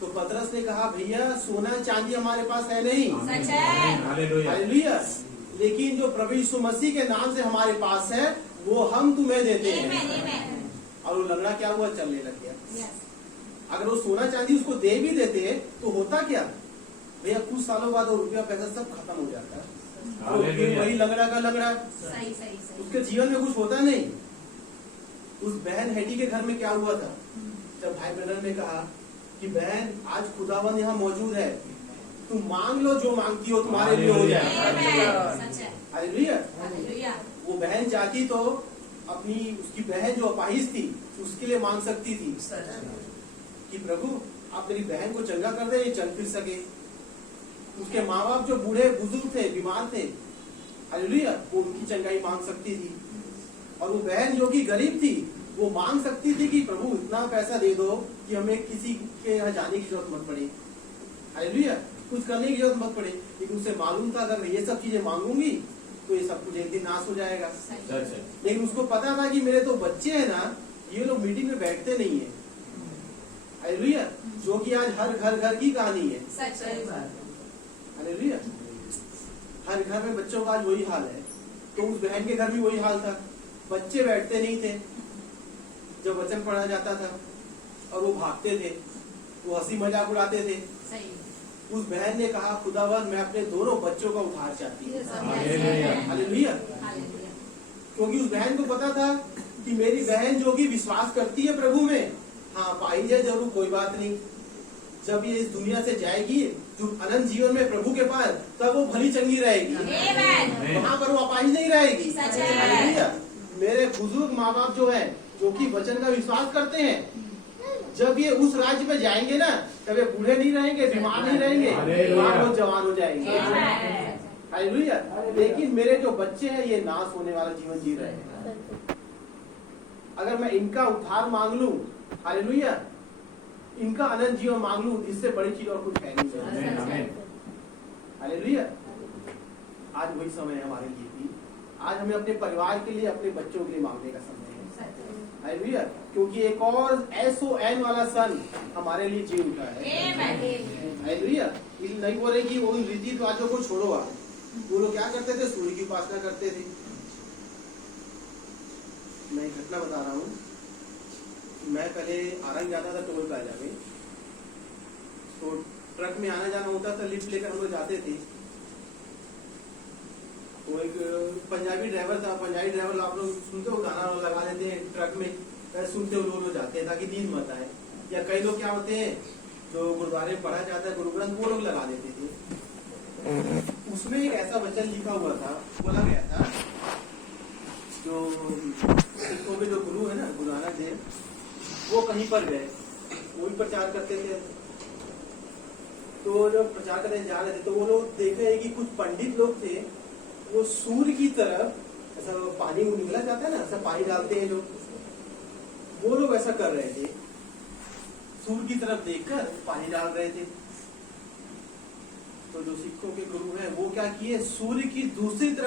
तो पतरस ने कहा भैया सोना चांदी हमारे पास है नहीं। सच है। हालेलुया। हालेलुया। लेकिन जो प्रभु यीशु मसीह के नाम से हमारे पास है वो हम तुम्हें देते हैं। और वो लंगड़ा क्या हुआ, चलने लग गया। अगर वो सोना चांदी उसको दे भी देते तो होता क्या भैया, कुछ सालों बाद वो रुपया पैसा सब खत्म हो जाता है। और फिर वही लंगड़ा का लंगड़ा, सही सही सही। उसके जीवन में कुछ होता नहीं। उस बहन हेटी के घर में क्या हुआ था, जब भाई ब्रदर ने कहा कि बहन आज खुदावन यहाँ मौजूद है, तुम मांग लो जो मांगती हो तुम्हारे लिए हो जाए। सच है। हालेलुया। हालेलुया। वो बहन चाहती तो अपनी, उसकी बहन जो अपाहिज थी उसके लिए मांग सकती थी कि प्रभु आप मेरी बहन को चंगा कर दे, ये चल फिर सके। उसके माँ बाप जो बूढ़े बुजुर्ग थे, बीमार थे, हालेलुया, वो उनकी चंगाई मांग सकती थी। और वो बहन जो कि गरीब थी वो मांग सकती थी कि प्रभु इतना पैसा दे दो कि हमें किसी के यहाँ जाने की जरूरत मत पड़े। हालेलुया। कुछ करने की जरूरत मत पड़े। लेकिन उसे मालूम था अगर मैं ये सब चीजें मांगूंगी तो ये सब कुछ एक दिन नाश हो जाएगा। लेकिन उसको पता था कि मेरे तो बच्चे हैं ना, ये लोग मीटिंग में बैठते नहीं है। हालेलुया। जो कि आज हर घर की कहानी है। सच है। हालेलुया। हर घर में बच्चों का आज वही हाल है। तो उस बहन के घर भी वही हाल था, बच्चे बैठते नहीं थे जब वचन पढ़ा जाता था, और वो भागते थे, वो हंसी मजाक उड़ाते थे। सही उस बहन ने कहा, खुदावन मैं अपने दोनों बच्चों का उद्धार चाहती हूँ। हालेलुया। हालेलुया। हालेलुया क्योंकि उस बहन को पता था कि मेरी बहन जो कि विश्वास करती है प्रभु में, हाँ पाई जाए जरूर, कोई बात नहीं, जब ये इस दुनिया से जाएगी जो अनंत जीवन में प्रभु के पास, तब वो भली चंगी रहेगी, वहाँ पर वो अपाहिज नहीं रहेगी। सच है। हालेलुया। मेरे बुजुर्ग माँ बाप जो है, जो कि वचन का विश्वास करते हैं, जब ये उस राज्य में जाएंगे ना, तब ये बूढ़े नहीं रहेंगे, बीमार नहीं रहेंगे, हालेलुया। वो जवान हो जाएंगे। हालेलुया। लेकिन मेरे जो बच्चे हैं ये नाश होने वाला जीवन जी रहे हैं। अगर मैं इनका उद्धार मांग लूं, हालेलुया, इनका अनंत जीवन मांग लूं, इससे बड़ी चीज और कुछ है नहीं। आमीन, आमीन। हालेलुया। आज वही समय है हमारे लिए भी। आज हमें अपने परिवार के लिए, अपने बच्चों के लिए मांगने का समय है। हालेलुया। क्योंकि एक और SON वाला सन हमारे लिए जी उठा है। हालेलुया। इसलिए नहीं बोले कि वो रीति रिवाजों को छोड़ो आप। वो लोग क्या करते थे? सूर्य की उपासना करते थे। मैं एक घटना बता रहा हूँ। मैं पहले आरंग जाता था टोल प्लाजा में, तो ट्रक में आना जाना होता था, लिफ्ट लेकर हम लोग जाते थे। तो एक पंजाबी ड्राइवर था, पंजाबी ड्राइवर आप लोग सुनते हो, गाना लगा देते हैं ट्रक में, सुनते हुए लोग जाते हैं ताकि नींद मत आए। या कई लोग क्या होते हैं, जो गुरुद्वारे में पढ़ा जाता है गुरु ग्रंथ, वो लोग लगा देते थे। उसमें एक ऐसा वचन लिखा हुआ था, बोला गया था, जो सिखों के जो गुरु है ना, गुरु नानक देव, वो कहीं पर गए, वो भी प्रचार करते थे। तो जब प्रचार करने जा रहे थे, तो वो लोग देखे कि कुछ पंडित लोग थे, वो सूर्य की तरफ ऐसा पानी निकला जाता है ना, ऐसा पानी डालते हैं लोग, वो लोग ऐसा कर रहे थे, सूर्य की तरफ देखकर पानी डाल रहे थे। तो जो सिखों के गुरु हैं, वो क्या किए, सूर्य की दूसरी तरफ